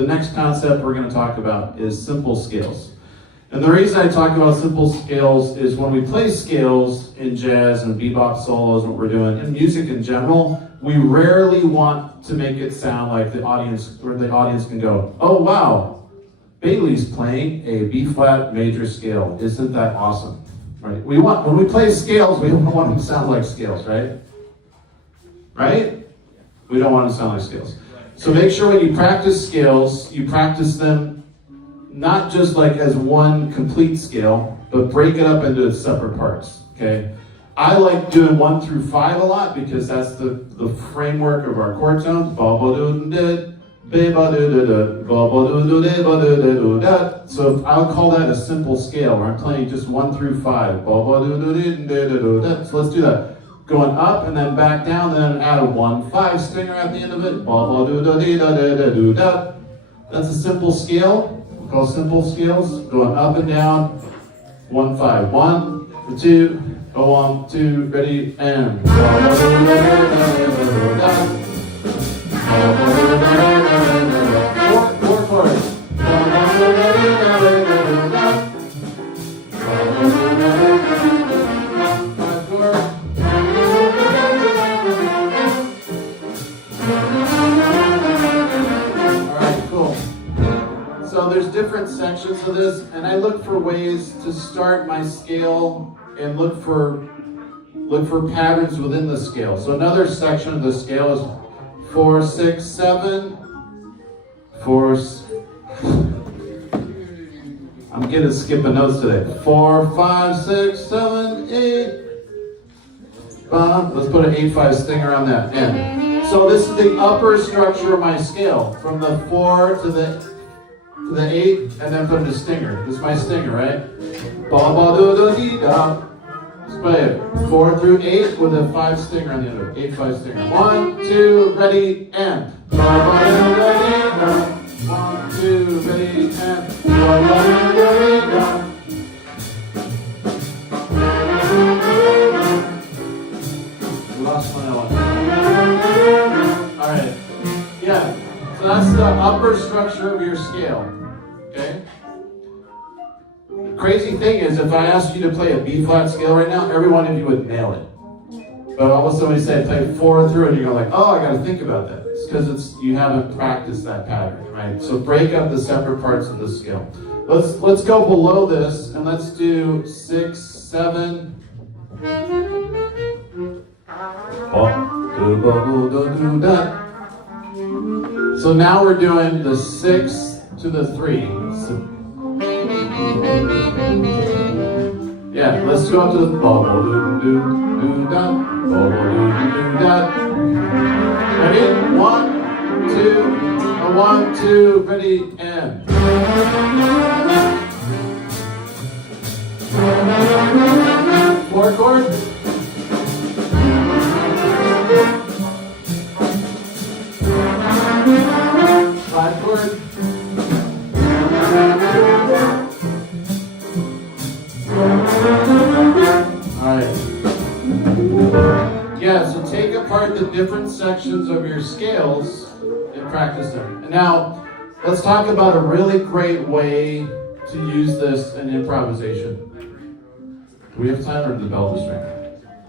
the next concept we're going to talk about is simple scales. And the reason I talk about simple scales is when we play scales in jazz and bebop solos, what we're doing, in music in general, we rarely want to make it sound like the audience, where the audience can go, oh wow, Bailey's playing a B-flat major scale. Isn't that awesome? Right? When we play scales, we don't want them to sound like scales, right? Right? We don't want them to sound like scales. So make sure when you practice scales, you practice them not just like as one complete scale, but break it up into its separate parts, okay? I like doing 1 through 5 a lot because that's the framework of our chord tones. So I would call that a simple scale where I'm playing just 1 through 5. So let's do that. Going up and then back down, then add a 1-5 stinger at the end of it. That's a simple scale. We call simple scales. Going up and down. 1-5. 1, 2, go on, 2, ready, and. Four chords. So there's different sections of this, and I look for ways to start my scale and look for patterns within the scale. So another section of the scale is 4, 6, 7, 4. I'm good at skipping notes today. 4, 5, 6, 7, 8. Let's put an 8-5 stinger on that end. So this is the upper structure of my scale, from the 4 to the 8, and then put a stinger. This is my stinger, right? Ba ba do do dee da. Let's play it. 4 through 8 with a 5 stinger on the end of it. 8-5 stinger. 1, 2, ready, and. Ba ba do do dee da. 1, 2, ready, and. Ba ba do do dee da. We lost one element. All right. Yeah. So that's the upper structure of your scale. Okay? The crazy thing is, if I asked you to play a B-flat scale right now, every one of you would nail it. But all of a sudden we say play 4 through, and you're like, oh, I got to think about that. It's because you haven't practiced that pattern, right? So break up the separate parts of the scale. Let's go below this, and let's do 6, 7. So now we're doing the 6 to the 3. So, yeah, let's go up to the bubble doo doo doo da, bubble doo doo da. Ready? 1, 2, 1, 2, ready, and. 4 chords. 5 chords. Alright. Yeah, so take apart the different sections of your scales and practice them. And now, let's talk about a really great way to use this in improvisation. Do we have time, or did the bell just ring?